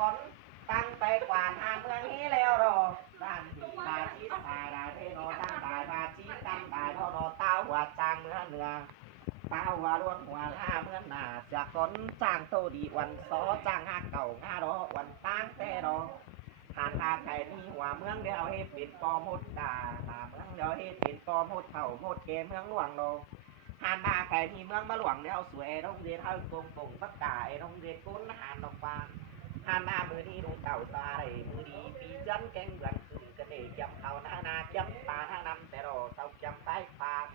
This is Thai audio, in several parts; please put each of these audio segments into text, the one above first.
ก้อนตั้งไปกวาดหาเมืองนี้แล้วรอด้านที่ตาชีตายได้เทโนตั้งตายมาชีตั้งตายโนโนเต้าหัวจางเนื้อเนื้อเต้าหัวร่วงหัวล่าเมื่อหนาจากก้อนจ้างโตดีวันซอจ้างหาเก่างารอวันตั้งแต่รอทานทาไก่ที่หัวเมืองเดียวให้ปิดกอมุดตาตาเมืองเดียวให้ปิดกอมุดเข่ามุดเกเมืองหลวงโลทานทาไก่ที่เมืองมาหลวงเดียวสวยต้องเรียนเท่ากงปุ่งปักกาต้องเรียนกุ้นหานดอกฟางทานทามือที่ลุงเต่าตาไรมือดีปีจันแกงเหมือนขึ้นกันเองจำเอาหน้านาจำตาหน้านำแต่รอเศร้าจำใต้ฟาง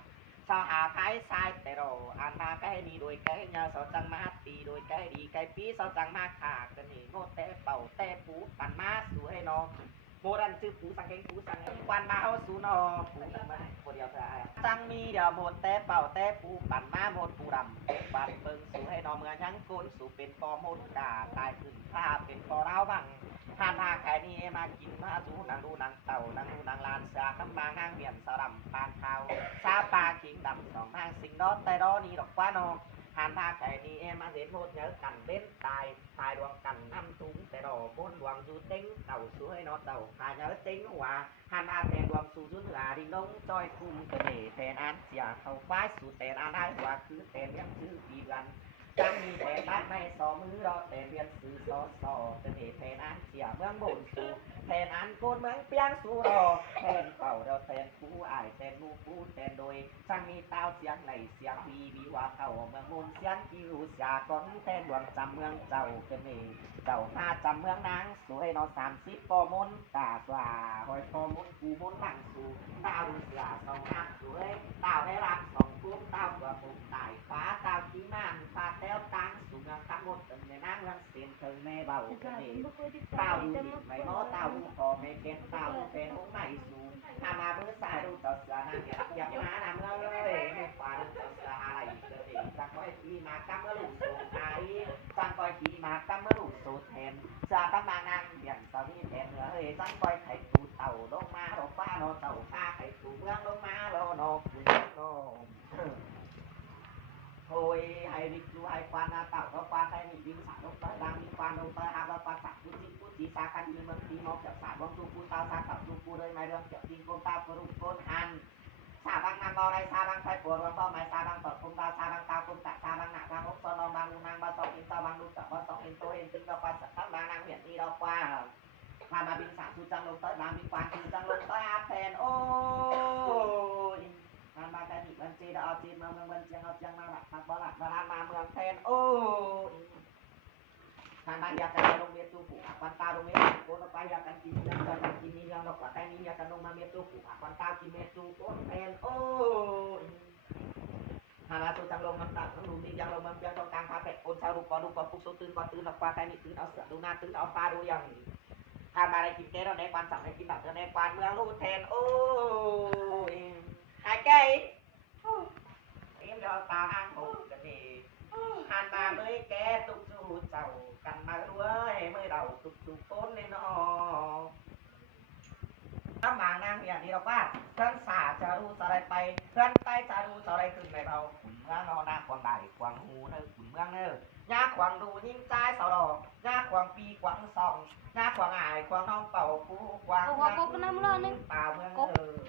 sao hà cái saiแต่รออันทาไก่ดีโดยไก่ยาสอจังมาตีโดยไก่ดีไก่ปีสอจังมาขากันนี่โง่แต่เป่าแต่ปูปันมาสู่ให้น้องโมดันชื่อปูสังเกตปูสังเกตควันมาเอาสู่นอปูมาคนเดียวเท่าไหร่จังมีเดี๋ยวหมดแต่เป่าแต่ปูปันมาหมดปูดำปันเบิ่งสู่ให้น้องเมืองยังโกนสู่เป็นปอมดกาตายขึ้นข้าเป็นปอเล้าบังทานทาไก่นี่มากินมาสู่นางดูนางเต่านางดูนางลานเสือน้ำมางางเมียนสลัมปานข้าวซาปาขิงดำสองทางสิงดอแต่ดอนี่ดอกว่าน้องทานทาไก่นี่มาเห็นโหดเยอะกันเบ้นตายตายดวงกันน้ำตุ้งแต่ดอกบนดวงดูเต็งเต่าสวยนอเต่าตายเยอะเต็งหัวทานอาแทนดวงสู่จุนหลาดิน้องจอยคุ้มกระเดแทนอันเสียเขาป้ายสู่แต่อันได้หัวคือแต่ยังชื่อปีกันจังมีแต่บ้านในสอมือรอแต่เรียนสื่อสอสอกระเดแทนอันเสียเมืองบนสู่แทนอันโกนเมืองเปียงสู่รอแทนเป่าเราแทนผู้อายแทนมูผู้แทนโดยจังมีเต้าเสียงไหลเสียงวีวีว่าเข่าเมืองบนเสียงกิรูเสียก้อนแทนดวงจำเมืองเจ้ากระเดเจ้าหน้าจำเมืองนางสวยนอ30ปอมนตาสว่าหอยปอมนกูมนหลังสู่เต้าเสียสองหักสวยเต้าได้รับสองกุ้มเต้าตัวปุ่มตายฟ้าเต้าขี้ม่านฟ้าแต้วตังสู่เมืองทั้งหมดในนางเมืองเสียนเถิงแม่เบากระเดเต้าดูดิไม่มอเต้าดูคอไม่เป็นเต้าดูเป็นหงไม่สูงถ้ามาเมื่อสายดูเจ้าเสือนางอยากมาหน้าเมืองเลยไม่ฟ้าดูเจ้าเสืออะไรกระเดจักไว้ที่มากำเมื่อลูกสูงไอ้จังคอยขี่มากำเมื่อลูกสูงแทนจะตั้งมานางเบี่ยงสามีแทนเหนือเฮ้ยจังคอยไข่ตูเต่าลงมาดอกฟ้าโนเต่าข้าไข่ตูเมืองลงมาโลโนคุณโนโอ้ยให้ดิจูให้ควานเต่าก็ควานให้มีดินสาลงไปดังมีควานลงไปหาเราควานสักกุจิกุจิสากันมีเมืองตีมอกจากสาบองตูปูเต่าสากับตูปูเลยไม่เรื่องเกี่ยวกินโกตาปรุงโกนหันซาบังนำบอไรซาบังไฟปวดรวมบ่ไม่ซาบังตดคุมตาซาบังตาคุมตาซาบังหนักบังอกซอนบางลูนางบาสองอินตาบังลูจับบาสองอินโตเห็นตึงเราควานสักทั้งบางนางเหมียนนี่เราควานพามาบินสามสูจังลงเต้บางบินควานสูจังลงเต้อาแทนโอ้ยมามาแต่หนีบันจีเราเอาจีนมาเมืองบันเจียงเอาเจียงมาหลักมาบ่หลักมาลานมาเมืองแทนโอ้ยทางบ้านอยากจะลงเมียตู้ผูกควันตาลงเมียตู้โกนไปอยากกันกินเรื่องกันกินนี่เรื่องเรากว่าแต่นี่อยากจะลงมาเมียตู้ผูกควันตากินเมียตู้โกนแทนโอ้ยหาลาสูจังลงน้ำตาต้องดูนี่ยังลงมาเพียงตรงกลางคาเฟ่คนชาวดูก่อนดูก่อนปุ๊กโซตื่นก่อนตื่นหลับควาแต่นี่ตื่นเอาเสือดูหน้าตื่นเอาฟ้าดูอย่างทางมาได้กินแก้เราได้ควันสั่งได้กินแบบเราได้ควันเมืองรูแทนโอ้ยหายใจเอ็มเราตาห้างหูกันดีหันมาเมื่อแกตุกจูเจ้ากันมาด้วยเมื่อเราตุกจูต้นเลยเนาะถ้ามานางอย่างนี้เราว่าเพื่อนสาจะรู้อะไรไปเพื่อนใต้จะรู้อะไรขึ้นในเราขุนเมืองนอนาควงได้ควงหูเนอขุนเมืองเนอยาควงดูยิ่งใจสาวดอกยาควงปีควงสองยาควงอายควงน้องเป่ากูควงยาป่าเมืองเนอ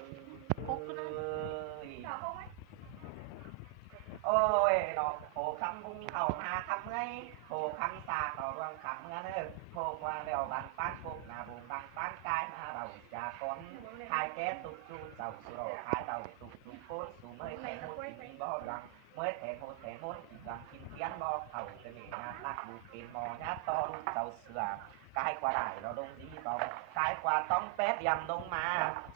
โอ้ยดอกโผคำบุ้งเข่ามาคำเมื่อยโผคำสาต่อรวงคำเมื่อเนอโผว่าเดียวบันปั้นปุกนาบุงบังปั้นกายมาเราจะก้นขายแก้ตุกจูเจ้าสุรขายเราตุกจูโคตรสูเมื่อยแทงโมดกินบ่รังเมื่อยแทงโมดกินรังกินเทียนบ่เข่าจะเหน่าตักดูเป็นหมอญาต่อลูกเจ้าเสือกายกว่าได้เราดงดีต้องกายกว่าต้องแป๊ดยำดงมา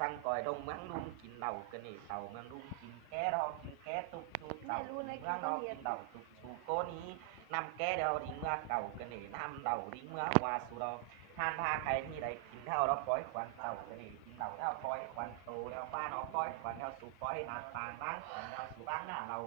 จังก่อยดงเมืองลุงกินเหล่ากันนี่เต่าเมืองลุงกินแก้รอกินแก้ตุกจูเต่าเมืองนอกกินเหล่าตุกจูโกนี้นำแก้เดียวดิ้งเมื่อเก่ากันนี่น้ำเหล่าดิ้งเมื่อวาสุรทานพาใครที่ใดกินเท่าเราปล่อยควันเต่ากันนี่กินเหล่าเท่าปล่อยควันโตแล้วป้าเราปล่อยควันเท่าสูบปล่อยนาตาบ้างควันเท่าสูบบ้างหน้าเรา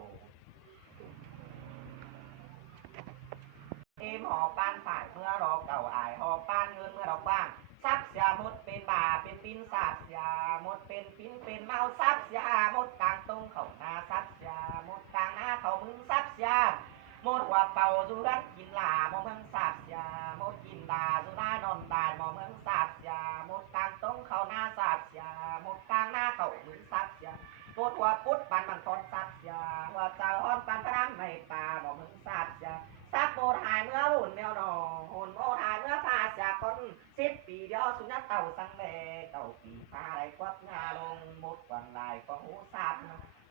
เอ็มหอป้านฝ่ายเมื่อรอเก่าอายหอป้านเงินเมื่อเราบ้างซับเสียหมดเป็นบ่าเป็นปิ้นสาบเสียหมดเป็นปิ้นเป็นเมาซับเสียหมดกลางตรงเขาหน้าซับเสียหมดกลางหน้าเขามึงซับเสียหมดว่าเป่าสุรักกินหลาหมดมึงสาบเสียหมดกินดาสุรา นแนวหนอโหนโมทายเมื่อพาเสียคน10 ปีเดียวสุญญาเต่าสังเลเก่าปีพาไรกวัดงาลงหมดกวางลายกวางหูสับ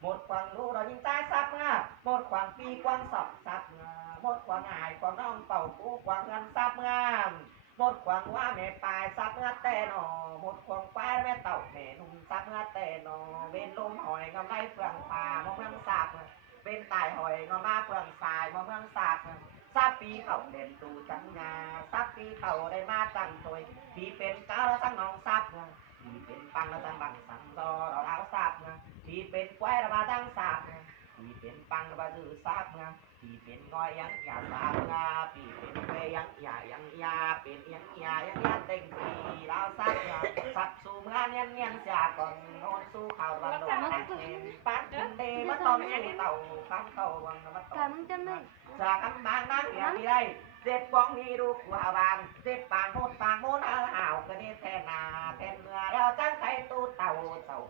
หมดกวางรู้เรายิงใจสับงาหมดกวางปีกวางสอบสับงาหมดกวางหายกวางน้องเป่าปูกวางเงินสับงามหมดกวางว่าแม่ปลายสับงาแต่หนอหมดกวางป้ายแม่เต่าแม่นุ่มสับงาแต่หนอเว้นลมหอยงำไรเฟืองป่ามองเมืองสับเป็นตายหอยงอมาเฟืองสายมองเมืองสับสับปีเขาเด่นตูจังงาสับปีเขาได้มาจังตัวปีเป็นก้าวแล้วสังน้องสับปีเป็นปังแล้วสังบังสังซอเราเท้าสับปีเป็นกล้วยเรามาจังสับปีเป็นปังเรามาซื้อสับปีเป็นงอยยังหยาสับปีเป็นเปยังหยายังยาเป็นยังหยายังยาเต็งปีเราสับสับสู่เมื่อเนียนเนียนเสียก่อนโอนสู้ข่าววันโดนตัดเองปัดเดมาตอนสู้เต่าปัดเต่าวังมาตอนจากคำบางนั่งอย่างนี้ได้เจ็บบ้องนี้ดูกว่าบางเจ็บปางโมดห่าวกันนี่แทนนาแทนเมื่อเราจังไข่ตู้เต่า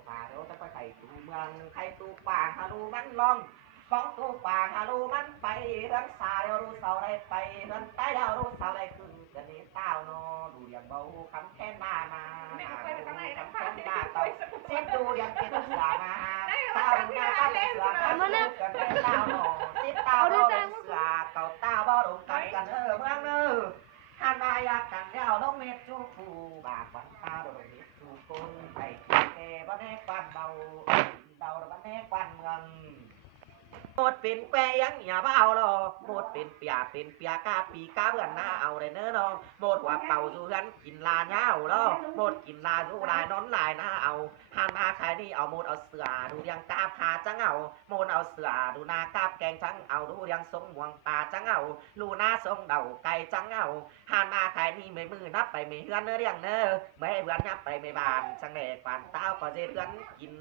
ป่าเราจะไปไข่ตู้เมืองไข่ตู้ป่าฮารูมันลองฟ้องตู้ป่าฮารูมันไปเรื่องสาเรารู้เสาได้ไปเรื่องใต้เรารู้เสาได้ขึ้นกันนี่เต้าโนดูอย่างเบาคำแค่หน้ามาคำแค่หน้าเต่าเสียดูอย่างเป็นเสือมาเต้าหน้าเสือกันเป็นเต้าโนสิเต้าโนเสือเก่าเต้าบ่ลงกันเมืองเนื้อหันมายากันเดียวลงเม็ดจูฟูบากวันตาโดนเม็ดจูกุนไปแก่บ้านแน่กวันเบาบ้านแน่กวันเมืองหมดเป็นแปยังอย่าเบาหรอกหมดเป็นเปียกาปีกาเบื่อหน้าเอาเลยเนื้อน้องหมดว่าเป่าสู่กันกินลาเน่าหรอกหมดกินลาสู่ลายนอนลายหน้าเอาหันมาขายนี่เอาหมดเอาเสือดูยังกาพาจังเอาหมดเอาเสือดูนากาบแกงจังเอาดูยังทรงหวงปลาจังเอาลูหน้าทรงเดาไก่จังเอาหันมาขายนี่ไม่มือนับไปไม่เฮือนเนื้อเรียงเนื้อไม่เฮือนนับไปไม่บานจังแหลกฝันเต้าก็เจเฮือนกิน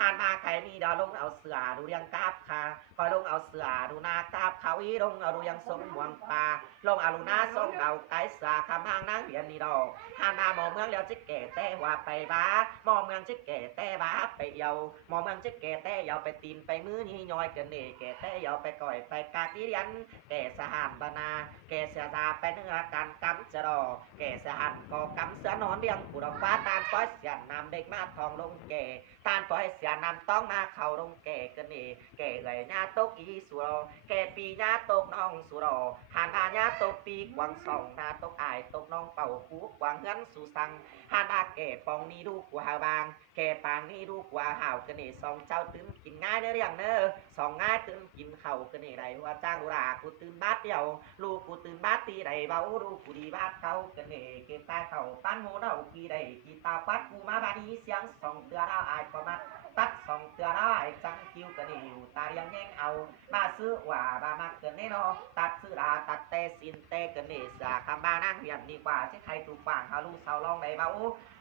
หันมาใครนี่เดี๋ยวลงเอาเสือดูยังกาบค่ะพอลงเอาเสือดูนากาบเขาอีลงเอาดูยังทรงหวงปลาลงเอาลูนาทรงเดาไก่เสือคำห้างนั่งเรียนนี่ดอกหันมาหมอเมืองเลี้ยวจิกแก่แต่ว่าไปบ้าหมอเมืองจิกแก่แต่บ้าไปเยาหมอเมืองจิกแก่แต่เยาไปตีนไปมือนี่ย่อยกันเน่แก่แต่เยาไปก่อยไปกาที่เรียนแก่สหันบนาแก่เสือดาไปเนื้อการกำจะรอแก่สหันก็กำเสือนอนเรียงกูดอกฟ้าตามก้อยเสียนนำเด็กมาทองลงแก่ตามก้อยเสียนำต้องมาเข่าลงแก่กันเน่แก่เลยหน้าตกอีสุรแก่ปีหน้าตกน้องสุรหันอาญาตกปีกวางสองหน้าตกอายตกน้องเป่าคูกวางเงินสุสังหันอาแก่ปองนี้ดูกว่าบางแก่ปางนี้ดูกว่าห่าวกันเน่สองเจ้าตื่นกินง่ายเนื้อเรียงเนื้อสองง่ายตื่นกินเข่ากันเน่ไรว่าจ้างอุรากูตื่นบ้านเดียวลูกกูตื่นบ้านตีไรเบาลูกกูดีบ้านเขากันเน่เก็บตาเข่าปั้นโมเดากีได้กีตาปัดกูมาบานี้เสียงสองเตือเราอายประมาทตัดสองเตือได้จังคิวกันนี่อยู่ตาเรียงแย่งเอามาซื้อว่าบามักเกินแน่นอตัดซื้อลาตัดเตสินเตกันนี่สาคำบานั่งเรียนดีกว่าใช่ใครถูกปางฮาลูเสาลองได้เบา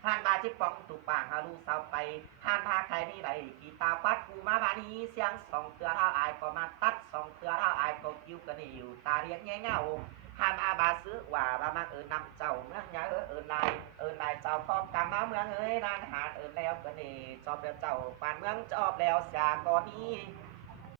ผ่านบาจิปองถูกปางฮาลูเสาไปผ่านพาใครนี่ไรกีตาปัดกูมาบานี้เสียงสองเตือเราอายก็มาตัดสองเตือเราอายก็คิวกันนี่อยู่ตาเรียงแย่งเอาหันอาบาซื้อว่าบามักนำเจ้าเมืองยานายเจ้าพร้อมกำมาเมืองนานหาดแล้วกันนี่จอบเดียวเจ้าปานเมืองจอบแล้วเสียก่อนนี้